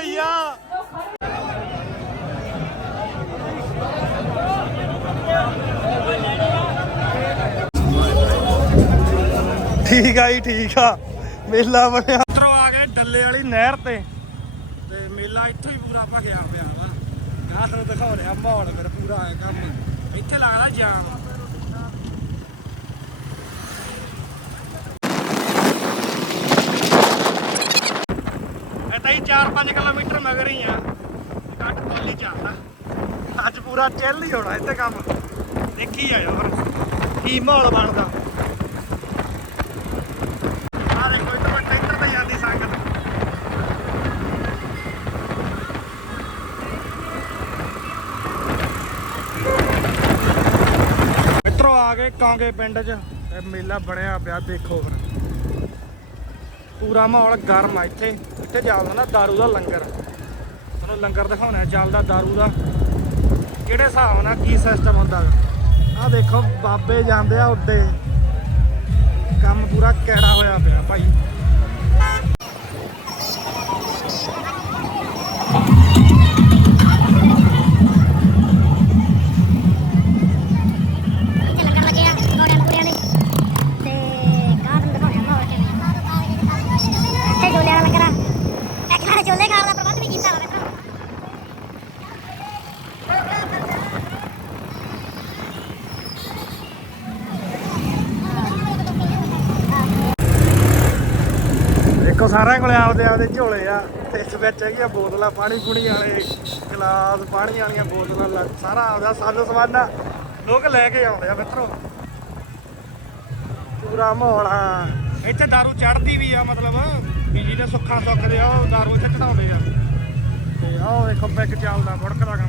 ਭਈਆ। ਠੀਕ ਆ ਜੀ, ਠੀਕ ਆ। ਮੇਲਾ ਬਣਿਆ। ਉਧਰੋਂ ਆ ਗਏ ਡੱਲੇ ਵਾਲੀ ਨਹਿਰ ਤੇ। ਤੇ ਮੇਲਾ ਇੱਥੋਂ ਹੀ ਪੂਰਾ ਭਗਿਆ ਪਿਆ ਵਾ। ਗਾਹ ਨੂੰ ਦਿਖਾ ਰਿਹਾ ਮਾਹੌਲ ਫਿਰ ਪੂਰਾ ਆਇਆ ਕੰਮ। ਇੱਥੇ ਲੱਗਦਾ ਜਾਮ ਇਹ ਤਾਂ ਹੀ 4-5 ਕਿਲੋਮੀਟਰ ਮਗਰ ਹੀ ਆ। ਕੱਟ ਕੋਲੀ ਚੱਲਦਾ ਅੱਜ ਪੂਰਾ ਚੱਲ ਹੀ ਹੋਣਾ ਇੱਥੇ ਕੰਮ। ਦੇਖੀ ਆਇਓ ਫਿਰ ਕੀ ਮਾਹੌਲ ਬਣਦਾ। ਆ ਦੇਖੋ ਇੱਧਰ ਟਰੈਕਟਰ ਤੇ ਜਾਂਦੀ ਸੰਗਤ। ਮਿੱਤਰੋ ਆ ਗਏ ਕਾਂਗੇ ਪਿੰਡ 'ਚ। ਇਹ ਮੇਲਾ ਬਣਿਆ ਪਿਆ, ਦੇਖੋ ਫਿਰ। ਪੂਰਾ ਮਾਹੌਲ ਗਰਮ ਆ ਇੱਥੇ। ਇੱਥੇ ਚੱਲਦਾ ਨਾ दारू ਦਾ ਲੰਗਰ ਤੁਹਾਨੂੰ ਲੰਗਰ ਦਿਖਾਉਣਾ ਚੱਲਦਾ दारू ਦਾ ਕਿਹੜੇ ਹਿਸਾਬ ਨਾਲ ਕੀ ਸਿਸਟਮ ਹੁੰਦਾ ਆ ਦੇਖੋ ਬਾਬੇ ਜਾਂਦੇ ਆ ਉੱਡੇ ਕੰਮ ਪੂਰਾ ਕੈੜਾ ਹੋਇਆ ਪਿਆ ਭਾਈ ਇੱਕ ਸਾਡੇ ਦਾ ਪ੍ਰਬੰਧ ਵੀ ਕੀਤਾ ਵਾ ਮਿੱਤਰੋ ਦੇਖੋ ਸਾਰਿਆਂ ਕੋਲੇ ਆਪਦੇ ਆਪਦੇ ਝੋਲੇ ਆ। ਤੇ ਇਸ ਵਿੱਚ ਹੈਗੀਆਂ ਬੋਤਲਾਂ, ਪਾਣੀ ਪੂਣੀ ਵਾਲੇ ਗਲਾਸ, ਪਾਣੀ ਵਾਲੀਆਂ ਬੋਤਲਾਂ, ਲ- ਸਾਰਾ ਆਪਦਾ ਸਾਜ਼ੋ ਸਮਾਨਾ ਲੋਕ ਲੈ ਕੇ ਆਉਂਦੇ ਆ ਮਿੱਤਰੋ। ਪੂਰਾ ਮਾਹੌਲ, ਹਾਂ। ਇੱਥੇ दारू ਚੜਦੀ ਵੀ ਆ, ਮਤਲਬ। ਵੀ ਜਿਹਦੇ ਸੁੱਖਾਂ ਸੁੱਖ ਦੇ ਉਹ दारू ਇੱਥੇ ਚੜਾਉਂਦੇ ਆ। ਤੇ ਆਹ ਵੇਖੋ ਪੈਕ ਚੱਲਦਾ ਮੁੜਕਦਾ ਕੰਮ।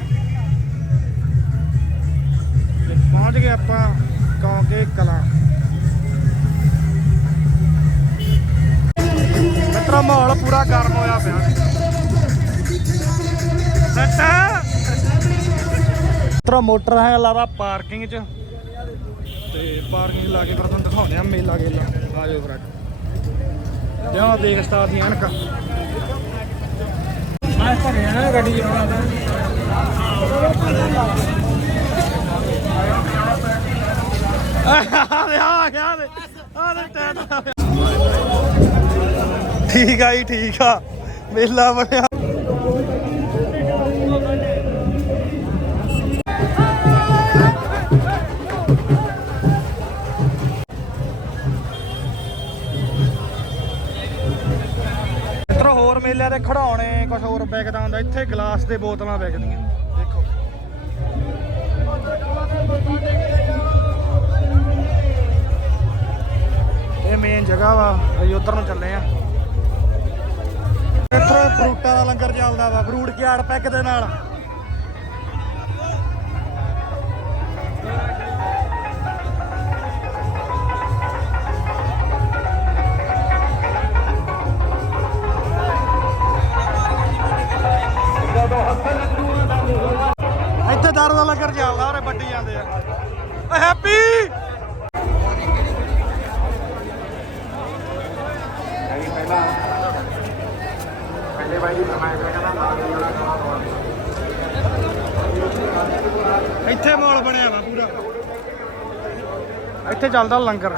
ਤੇ ਪਹੁੰਚ ਗਏ ਆਪਾਂ ਕੌਂਕੇ ਕਲਾਂ। ਮਿੱਤਰਾ, ਮਾਹੌਲ ਪੂਰਾ ਗਰਮ ਹੋਇਆ ਪਿਆ। ਸੱਟਾ! ਮਿੱਤਰਾ, ਮੋਟਰ ਹੈ ਲਾਰਾ ਪਾਰਕਿੰਗ 'ਚ। ਤੇ ਪਾਰਕਿੰਗ ਲਾ ਕੇ ਫਿਰ ਤੁਹਾਨੂੰ ਦਿਖਾਉਂਦੇ ਆ ਮੇਲਾ ਗੇਲਾ ਆ ਜਾਓ ਜਿਉਂ ਦੇਖ ਸਟਾਰ ਦੀ ਮੈਂ ਆਉਣਾ ਆ ਦੇ ਆ ਗਿਆ ਦੇ ਆ ਦੇ ਟੈਟ ਆ ਗਿਆ। ਠੀਕ ਆ ਜੀ ਠੀਕ ਆ। ਮੇਲਾ ਬਣਿਆ। ਮੇਲਿਆਂ ਕੁਝ ਹੋਰ ਵਿਕਦਾ ਹੁੰਦਾ, ਇੱਥੇ ਗਲਾਸ ਦੇ ਬੋਤਲਾਂ ਵਿਕਦੀਆਂ ਦੇਖੋ। ਇਹ ਮੇਨ ਜਗ੍ਹਾ ਵਾ, ਅਸੀਂ ਉਧਰ ਨੂੰ ਚੱਲੇ ਆ। ਇੱਥੇ ਫਰੂਟਾਂ ਦਾ ਲੰਗਰ ਚੱਲਦਾ ਵਾ, ਫਰੂਟ ਕਿਆੜ ਪੈਕ ਦੇ ਨਾਲ। ਇੱਥੇ ਮਾਲ ਬਣਿਆ ਵਾ ਪੂਰਾ। ਇੱਥੇ ਚੱਲਦਾ ਲੰਗਰ।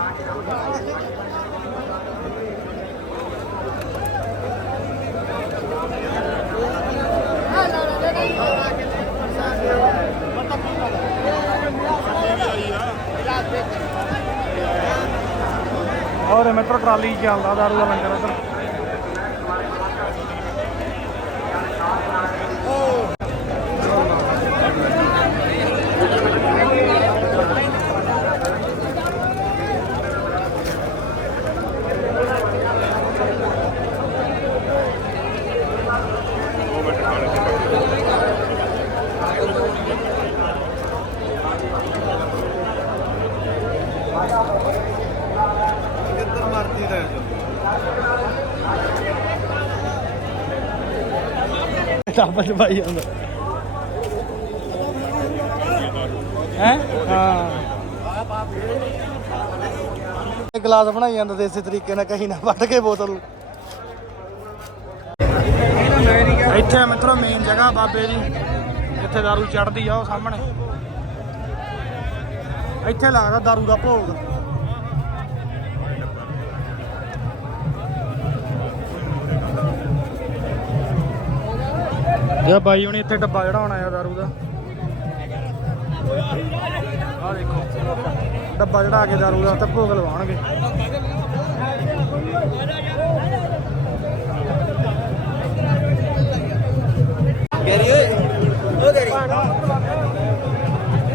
ਔਰ ਮੈਟਰੋ ਟਰਾਲੀ ਚੱਲਦਾ ਦਾਰੂ ਦਾ ਲੰਗਰ ਉਧਰ ਕਿੱਧਰ ਮਰਦੀ ਰਹਿ ਜਾ ਟੱਪ ਚ ਜਾਂਦਾ। ਹੈ? ਹਾਂ। ਗਲਾਸ ਬਣਾਈ ਜਾਂਦਾ ਦੇਸੀ ਤਰੀਕੇ ਨਾਲ ਕਹੀ ਨਾ ਵੱਟ ਕੇ ਬੋਤਲ। ਨੂੰ ਇੱਥੇ ਆ ਮਿੱਤਰੋ ਮੇਨ ਜਗ੍ਹਾ ਬਾਬੇ ਦੀ। ਜਿੱਥੇ ਦਾਰੂ ਚੜਦੀ ਆ ਉਹ ਸਾਹਮਣੇ। ਇੱਥੇ ਲੱਗਦਾ ਦਾਰੂ ਦਾ ਭੋਗ। ਇਹ ਬਾਈ ਹੁਣੀ ਇੱਥੇ ਡੱਬਾ ਚੜਾਉਣ ਆਇਆ ਦਾਰੂ ਦਾ। ਆ ਦੇਖੋ ਡੱਬਾ ਚੜਾ ਕੇ ਦਾਰੂ ਦਾ ਤੇ ਭੋਗ ਲਵਾਉਣਗੇ।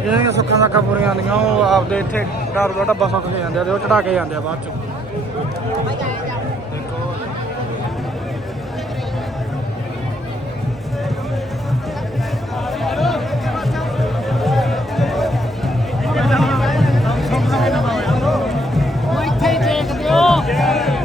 ਜਿਹਨਾਂ ਦੀਆਂ ਸੁੱਖਾਂ ਦਾ ਪੂਰੀਆਂ ਆਉਂਦੀਆਂ ਉਹ ਆਪਦੇ ਇੱਥੇ ਦਾਰੂ ਦਾ ਡੱਬਾ ਸੁੱਕ ਕੇ ਜਾਂਦੇ ਆ ਤੇ ਉਹ ਚੜਾ ਕੇ ਜਾਂਦੇ ਆ ਬਾਅਦ ਚੋਂ। Yeah!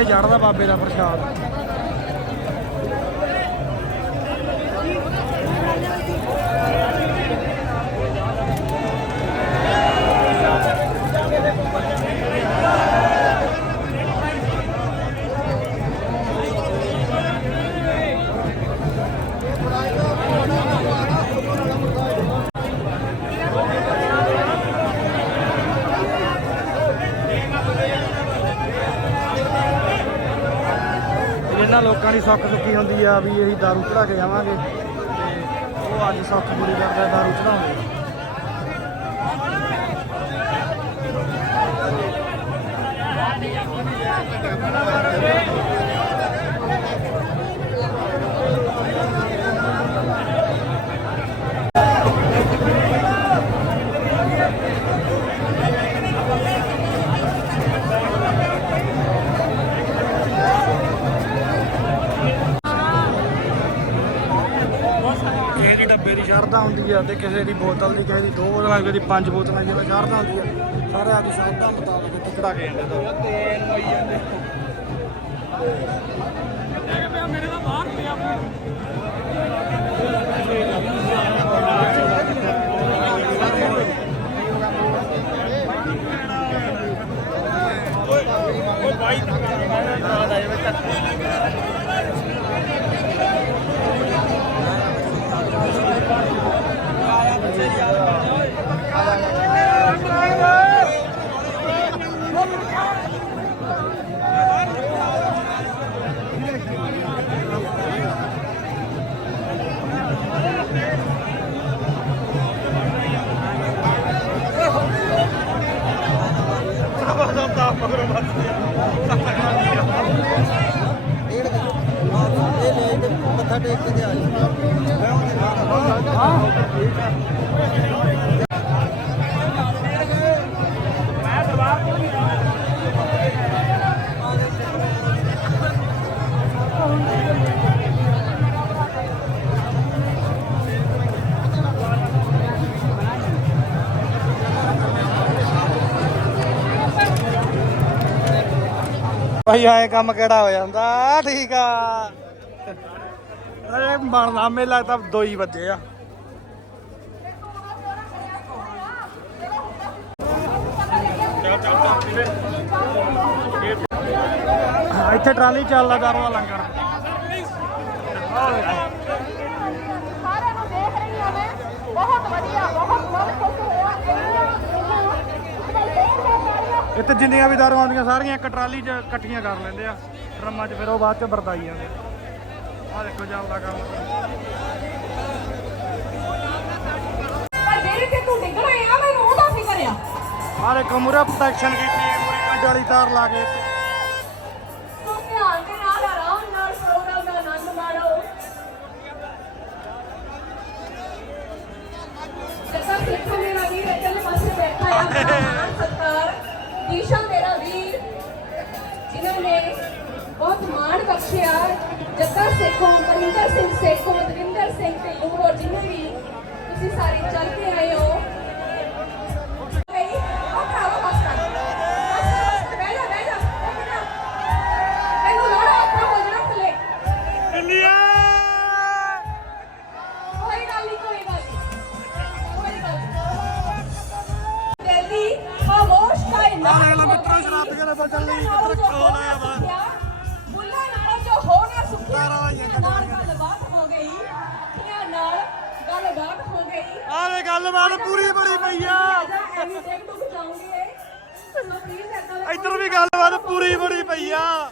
ਉੱਥੇ ਚੜਦਾ ਬਾਬੇ ਦਾ ਪ੍ਰਸ਼ਾਦ। ਲੋਕਾਂ ਦੀ ਸੁੱਖ ਸੁੱਖੀ ਹੁੰਦੀ ਆ ਵੀ ਅਸੀਂ ਦਾਰੂ ਚੜਾ ਕੇ ਜਾਵਾਂਗੇ ਤੇ ਉਹ ਅੱਜ ਸੁੱਖ ਪੂਰੀ ਕਰਦਾ, ਦਾਰੂ ਚੜਾਉਂਦੇ ਕਿਸੇ ਦੀ ਡੱਬੇ ਦੀ ਸ਼ਰਧਾ ਹੁੰਦੀ ਆ ਤੇ ਕਿਸੇ ਦੀ ਬੋਤਲ ਦੀ ਕਿਸੇ ਦੀ ਦੋ ਬੋਤਲਾਂ ਕਿਸੇ ਦੀ ਪੰਜ ਬੋਤਲਾਂ ਦੀ ਸ਼ਰਧਾ ਹੁੰਦੀ ਆ ਸਾਰੇ ਆਪਦੀ ਸ਼ਰਧਾ ਮੁਤਾਬਕ ਇੱਥੇ ਚੜਾ ਕੇ ਜਾਂਦੇ। ਦਾਰੂ ਮੱਥਾ ਭਾਈ ਆਏ ਕੰਮ ਕਿਹੜਾ ਹੋ ਜਾਂਦਾ? ਠੀਕ ਆ। ਅਰੇ ਬਣਦਾ ਮੇਲਾ ਤਾਂ ਦੋ ਹੀ ਵੱਜੇ ਆ। ਇੱਥੇ ਟਰਾਲੀ ਚੱਲਦਾ ਦਾਰੂ ਦਾ ਲੰਗਰ। ਇੱਥੇ ਜਿੰਨੀਆਂ ਵੀ ਦਾਰੂ ਆਉਂਦੀਆਂ ਸਾਰੀਆਂ ਇੱਕ ਟਰਾਲੀ 'ਚ ਇਕੱਠੀਆਂ ਕਰ ਲੈਂਦੇ ਆ। ਡਰਮਾਂ 'ਚ ਫਿਰ ਉਹ ਬਾਅਦ 'ਚ ਵਰਤਾਈ ਜਾਂਦੇ ਆ। ਦੇਖੋ ਜਾਂਦਾ ਕੰਮ। ਪਰ ਜਿਹੜੇ ਤੇ ਦੇਖੋ ਮੁਰਾ ਪ੍ਰੋਟੈਕਸ਼ਨ ਕੀਤੀ ਹੈ ਮੁਰੇ ਕੰਡ ਤਾਰ ਲਾ ਕੇ। ਜ਼ਬਾਨ ਪੂਰੀ ਬੜੀ ਪਈ ਆ। ਇੱਧਰ ਵੀ ਗੱਲਬਾਤ ਪੂਰੀ ਬੜੀ ਪਈ ਆ।